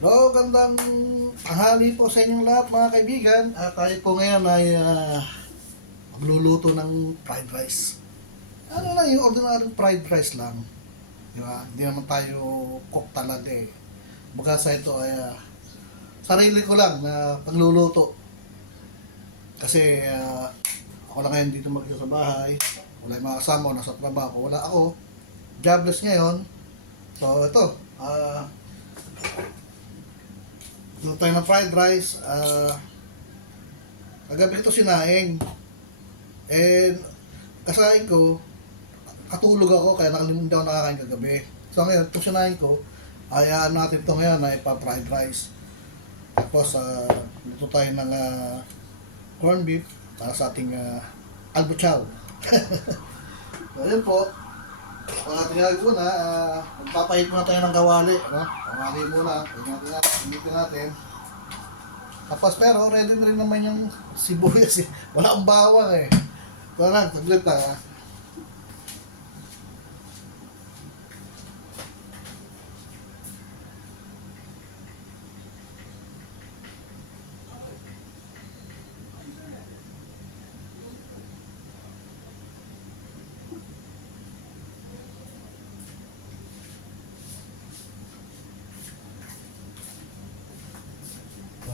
Hello, gandang tanghali po sa inyong lahat mga kaibigan. At tayo po ngayon ay ah, magluluto ng fried rice. Ano lang yung ordinary fried rice lang. Di ba? Hindi naman tayo cook talaga eh. Baga sa ito ay ah, sarili ko lang na pagluluto. Kasi ah, ako lang ngayon dito mag sa bahay. Wala yung mga kasama nasa trabaho. Wala ako. Jobless ngayon. So ito, ah, Luto tayo ng fried rice. ah kagabi ito sinaing. And kasain ko, katulog ako kaya nakalimutan ako nakakain kagabi. So ngayon, itong sinaing ko, ayaan natin ito ngayon na ipa-fried rice. Tapos, uh, luto tayo ng ah, corned beef para sa ating uh, albuchaw. so, yun po. Kung natin gagawin muna, uh, magpapahit muna tayo ng kawali. Ano? Kawali muna. Tingnan natin. Tingnan natin. Tapos pero ready na rin naman yung sibuyas. eh. Wala akong bawang eh. Ito lang, saglit lang ha.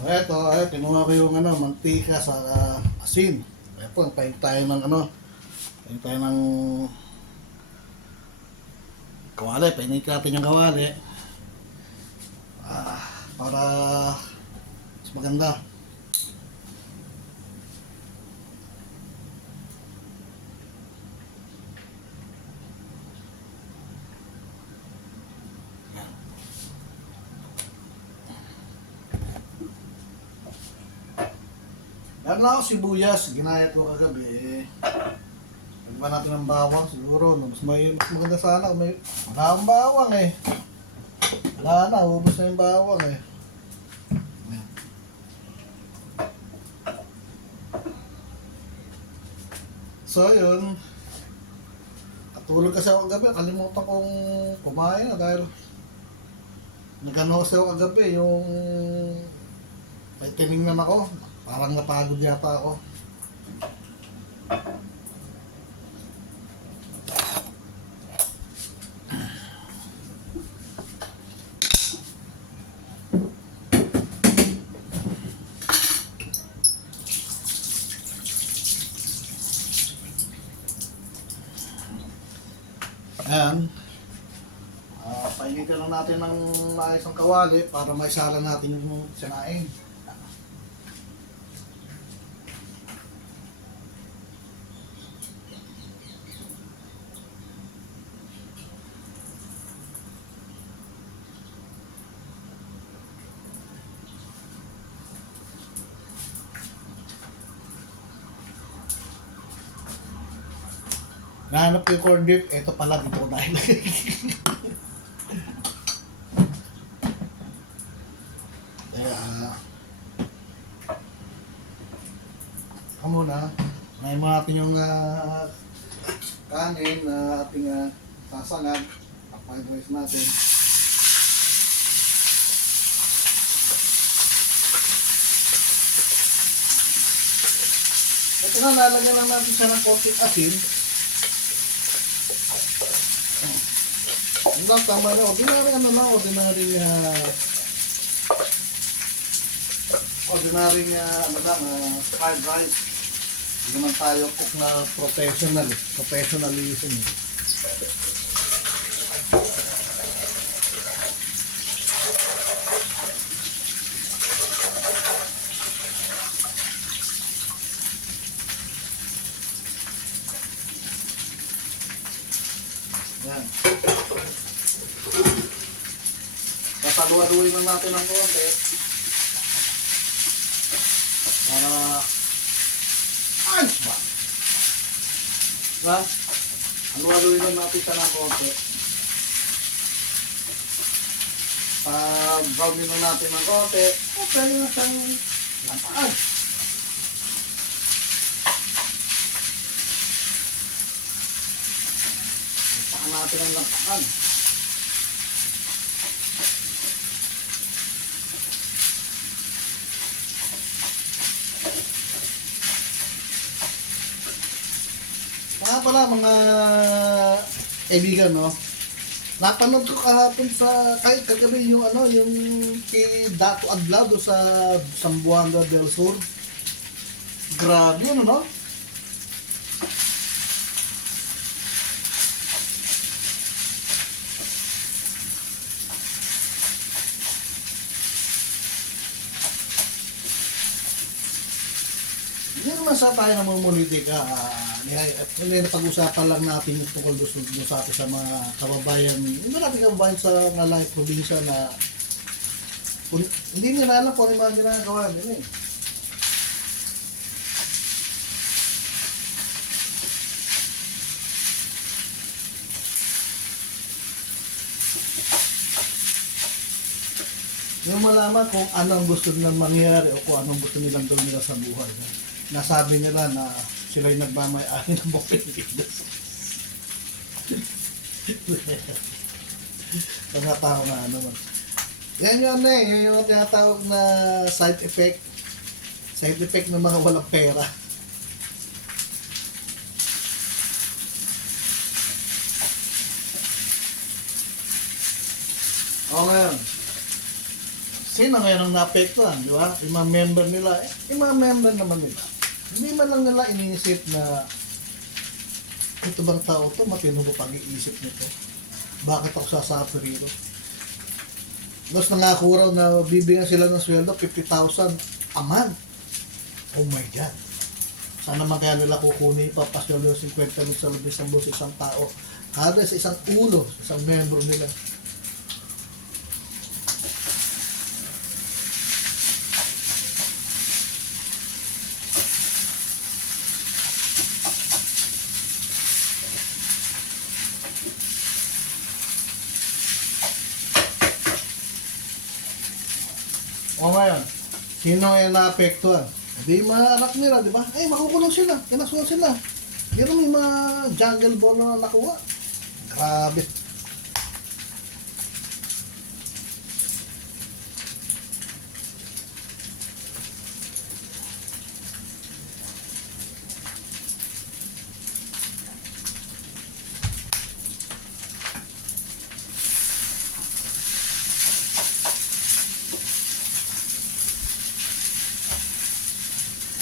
Eto, ay, kinuha ko yung ano, mantika sa ah, asin. Po, paint tayo ng ano, paint tayo ng kawali, painit natin yung kawali. Ah, para mas maganda. Ako sibuyas, ginayat ko kagabi. Lagyan ba natin ng bawang siguro, no? mas, may, mas maganda sana kung may wala akong bawang eh. Wala na, ubos na yung bawang eh. So yun, katulog kasi ako kagabi, kalimutan kong kumain na dahil nagano kasi ako kagabi, yung may tinignan ako, parang napagod yata ako. Ayan. Uh, painitin lang natin ng maayos ng kawali para maisala natin yung sinaing. Nahanap ko yung corned beef, eto pala dito ko dahil. Kaya, ah, ako muna, may mga natin yung ah, kanin na ating uh, sasanag, fried rice natin. Ito na, lalagyan lang natin siya ng konting asin. Ang lang tama na, ordinary ano na, ordinary uh, ordinary uh, ano lang, uh, fried rice. Hindi naman tayo cook na professional, professionalism. eh. Yan. Pasaluwa-luwi lang natin ng konti. Para ayos ba? Diba? Haluwa-luwi lang natin siya ng konti. Pa-brown lang natin ng konti. Okay na siyang lampaan. Lampaan natin ang lampaan. Pala mga kaibigan, no? Napanood ko kahapon sa kahit kagabi yung ano, yung kay Dato Adlaw do sa Sambuanga del Sur. Grabe ano, no? Hindi naman sa tayo namumulitika. Uh, at ngayon pag-usapan lang natin yung tungkol gusto mo sa sa mga kababayan. Hindi natin kababayan sa mga lahat probinsya na kung- hindi nila alam kung ano yung mga ginagawa nila eh. Yung malaman kung anong gusto nilang mangyari o kung anong gusto nilang gawin nila sa buhay. Nasabi nila na sila yung nagmamay-ari ng buong Pilipinas. Mga tao na ano man. Yan yun eh, yun yung tinatawag na side effect. Side effect ng mga walang pera. O ngayon, sino ngayon ang naapektuhan, di ba? Yung mga member nila, eh, yung mga member naman nila. Hindi man lang nila iniisip na ito bang tao to, matino ba pag-iisip nito? Bakit ako sasapi rito? Tapos nangako raw na bibigyan sila ng sweldo, 50,000 a month. Oh my God. Sana naman kaya nila kukunin pa pasweldo 50 mil sa labis ng buso isang tao. Kada sa isang ulo, sa isang membro nila. O ngayon, sino yung naapektuhan? Di mga anak nila, di ba? Ay, makukulong sila. Kinasuhan sila. Pero may mga jungle ball na nakuha. Grabe.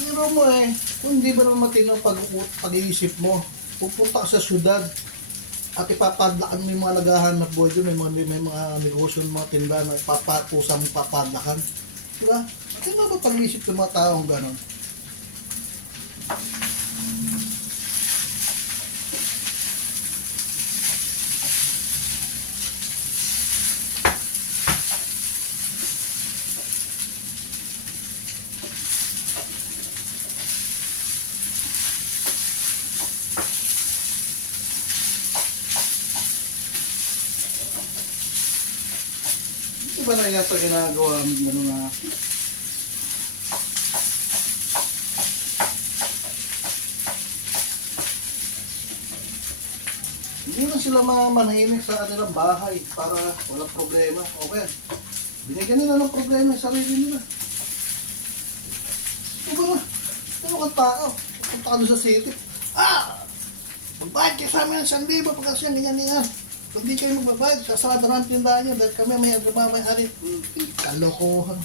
Pero mo eh, kung hindi ba naman matino pag pag-iisip mo, pupunta sa syudad at ipapadlakan mo yung mga naghahanap buhay doon, may mga, may mga negosyo, mga tindahan na ipapapusa mo papadlakan. Di ba? Ano ba pag-iisip ng mga taong ganon? Di ba na yata ginagawa ng gano'n na Hindi na sila mamanahimik sa kanilang bahay para walang problema. Okay. Binigyan nila ng problema sa sarili nila. Ano ba? Ano kang tao? Punta ka doon sa city. Ah! Magbayad kayo sa amin ng 1,000 pagkas yan, ganyan, ganyan. Kung di kayo magbabayad, sasarado na ang tindahan niyo dahil kami may agmamay-ari. Kalokohan.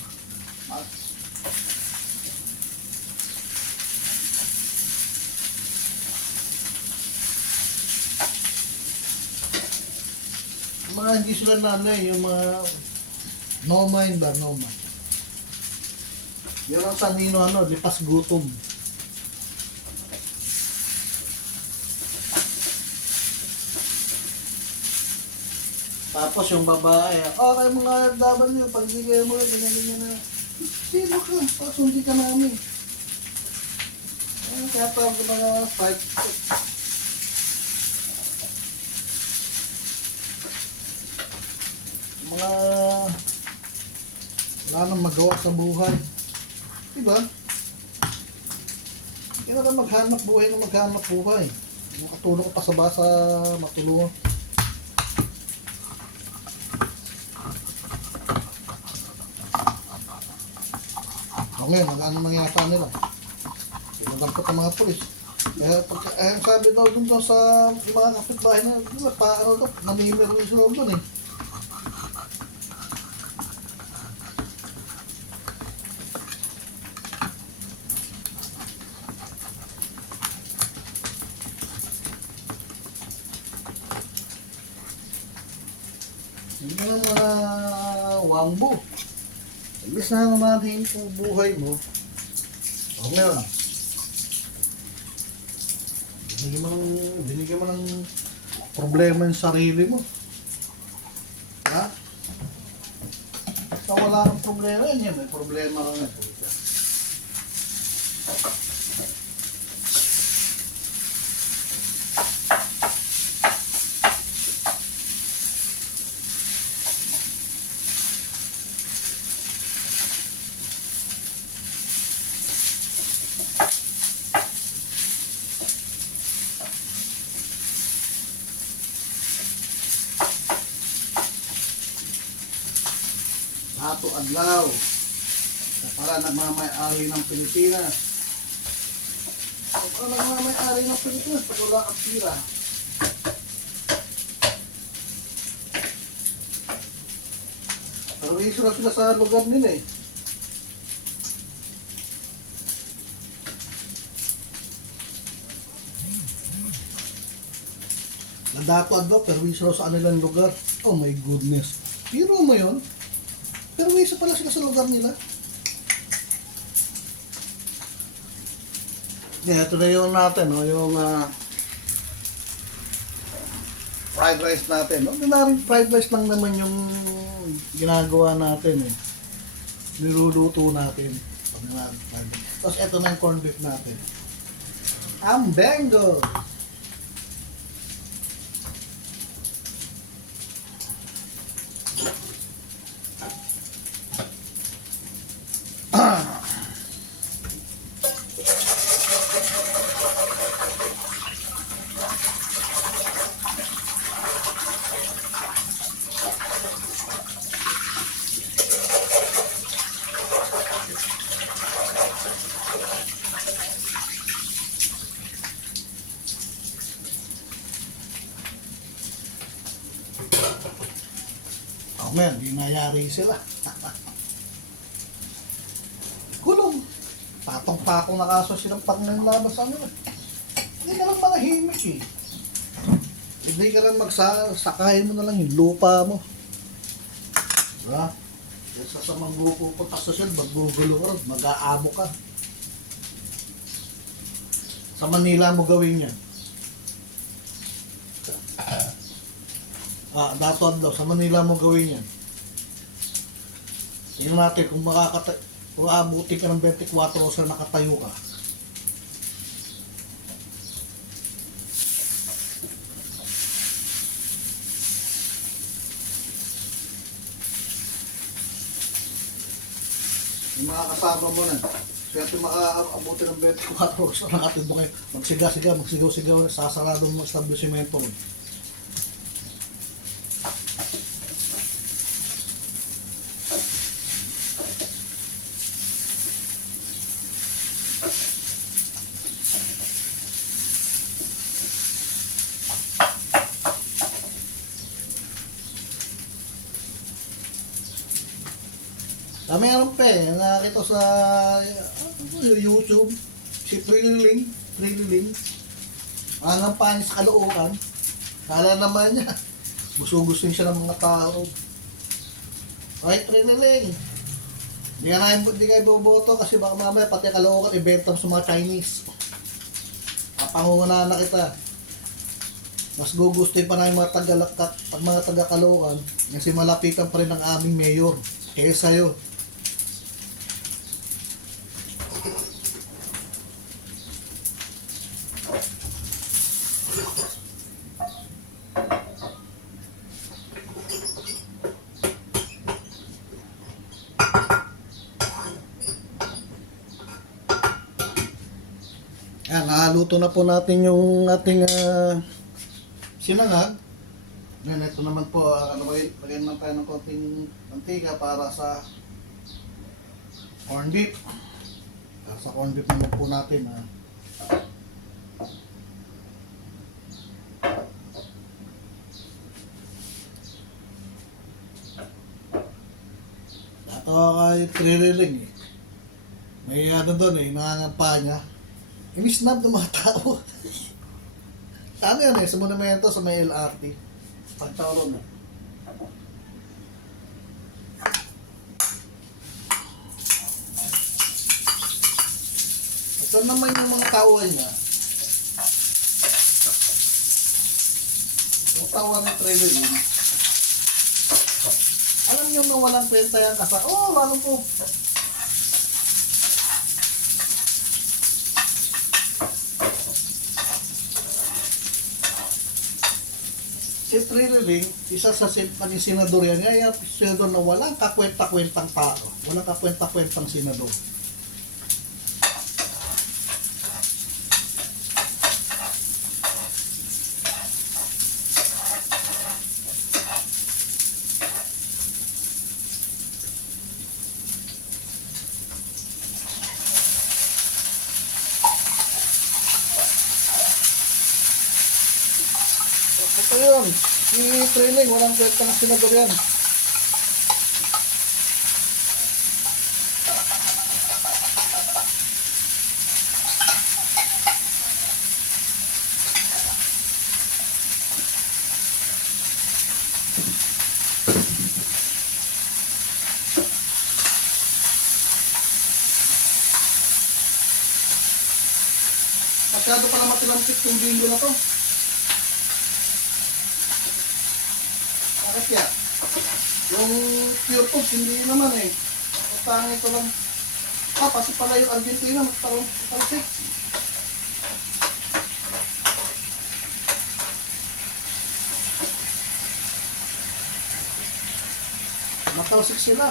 Mga hindi sila nanay, yung mga no mind ba, no mind. Yan ang sanino ano, lipas gutom. Tapos yung babae, oh kayo mga laban nyo, pag hindi kayo mo, ganyan na. Sino ka? Pasundi ka namin. Ayan, kaya tawag mga fight. Mga wala nang magawa sa buhay. Diba? Hindi na ka maghanap buhay na maghanap buhay. Makatulong ka pa sa basa, matulungan. Ngayon, ano mangyayari sa nila? Pinadampot ang mga pulis. Eh, pag, eh, sabi daw dun daw sa yung mga kapitbahay na, di ba, pa, ano daw, namimiro yung sila dun eh. Nga mga wangbo. Imbis na naman yung buhay mo. O ngayon, binigyan mo ng, binigyan mo ng problema yung sarili mo. Ha? Sa wala kang problema yun, may problema ka nga. Hato Adlaw. Para nagmamay-ari ng Pilipinas. Para nagmamay-ari ng Pilipinas pag wala kang tira. Permiso na sila sa lugar nila eh. Nadato Adlaw, permiso raw sa kanilang lugar. Oh my goodness. Biro mo yun? Pero may isa pala sila sa lugar nila. Yeah, ito na yung natin, no? yung ah, fried rice natin. Ordinary fried rice lang naman yung ginagawa natin eh. Niluluto natin. Tapos ito na yung corned beef natin. Ang bengo! Oh man, di nayari sila. Kulong. Patong-patong na kaso silang pag nalabas ano. Hindi ka lang manahimik eh. Hindi ka lang magsakayin mo na lang yung lupa mo. Diba? Kesa sa manggupo po sa social, maggugulo ka mag-aamo ka. Sa Manila mo gawin yan. Ah, daton daw. Sa Manila mo gawin yan. Tingnan natin kung makakata kung ka ng 24 oras na nakatayo ka. Yung mga kasama mo na, Swerte makaabuti ng 24 oras na nakatindo kayo. Magsiga-siga, magsigaw-sigaw, sasarado mo ang establishmento mo. Ko sa ano, YouTube, si Trililing, Trililing, ang panis kalookan, kala naman niya, gusto-gusto siya ng mga tao. Ay, Trililing, hindi ka na hindi kayo boboto kasi baka mamaya pati kalookan ibenta sa mga Chinese. Papangunguna na kita. Mas gugustuhin pa na yung mga taga pag mga taga Caloocan kasi malapitan pa rin ang aming mayor kaysa sa'yo. Nakaluto na po natin yung ating uh, sinangag. Yan, ito naman po, uh, lagyan, lagyan naman tayo ng konting mantika para sa corned beef. Para sa corned beef naman po natin. ah. Natawa ka yung trililing eh. May ano doon eh, nangangampa niya. Inisnab ng mga tao. ano yan eh, sa monumento sa may LRT. Pagtawron eh. Ito naman yung mga kawan niya. Yung kawan ng trailer yun. Alam niyo na walang kwenta yan kasi, oh, lalo po. Trililing, isa sa sin naging senador yan. Kaya senador na walang kakwenta-kwentang tao. Walang kakwenta-kwentang senador. Ito yun. Si Trailing, walang kwenta ng senador yan. Masyado pa na matilampit yung bingo na to. Kaya? Yung pure foods, hindi naman eh. Utang ito lang. Ah, kasi pala yung Argentina, magtalong talsik. Matalsik sila.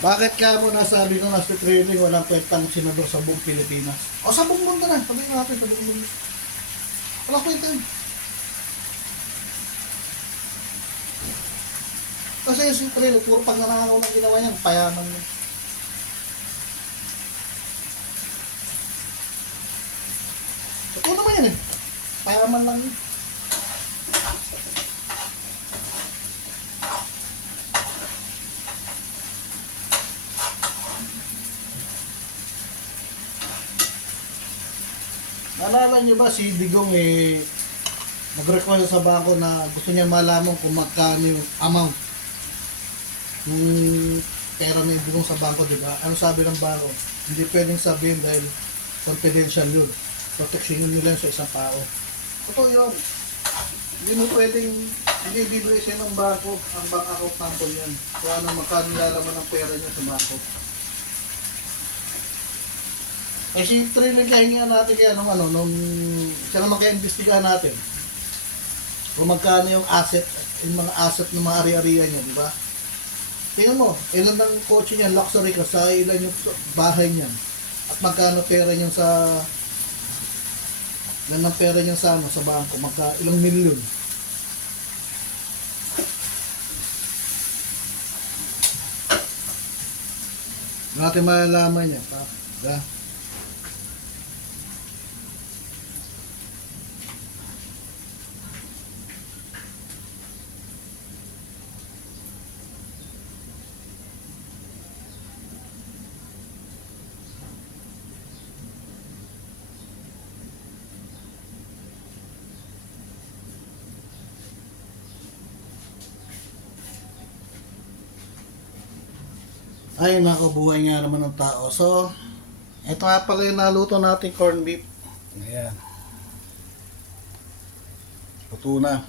Bakit kaya mo nasabi ko na sa training walang kwentang senador sa buong Pilipinas? O sa buong mundo na, sabihin natin sa buong mundo. Walang kwenta yun. Kasi yung si training, puro pag nanakaw ng ginawa niya, payaman niya. Ito naman yan eh. Payaman lang yun. Naalala niyo ba si Digong eh nag-request sa bangko na gusto niya malaman kung magkano yung amount yung pera na Digong sa bangko, di ba? Ano sabi ng bangko? Hindi pwedeng sabihin dahil confidential yun. Protection nila sa isang tao. Totoo yun. Hindi mo pwedeng, hindi bibigay siya ng bangko ang bank account number yan. Kung ano magkano nilalaman ng pera niya sa bangko. Eh si Trilling kaya nga natin kaya nung ano, nung siya naman kaya imbestigahan natin. Kung magkano yung asset, yung mga asset ng mga ari-arian niya, di ba? Tingnan mo, ilan ng kotse niya, luxury ka, sa ilan yung bahay niya. At magkano pera niya sa ilan ng pera niya sa ano, sa bangko, magka ilang milyon. Natin malalaman yan, pa. Diba? Ay, nako, buhay nga naman ng tao. So, ito nga pala yung naluto nating corned beef. Ayan. Luto na.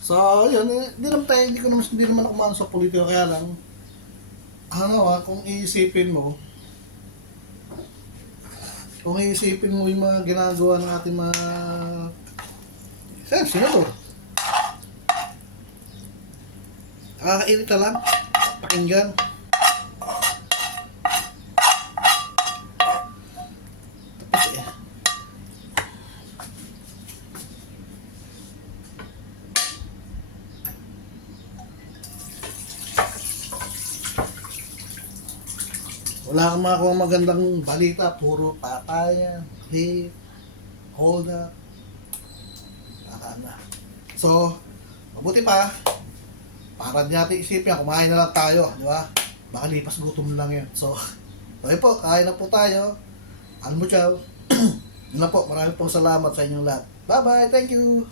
So, yun, eh, di naman tayo, hindi ko naman, hindi naman ako maano sa politika, kaya lang, ano ah, kung iisipin mo, kung iisipin mo yung mga ginagawa ng ating mga, saan, senador? Nakakairita lang. pinggan. Tapos eh. Wala kang makakuha magandang balita, puro patayan, rape, hold up. Baka na. So, mabuti pa, para di natin isipin, kumain na lang tayo, di ba? Baka lipas gutom lang yan. So, okay po, kain na po tayo. Ano mo, chow? Yun lang po, maraming po salamat sa inyong lahat. Bye-bye, thank you!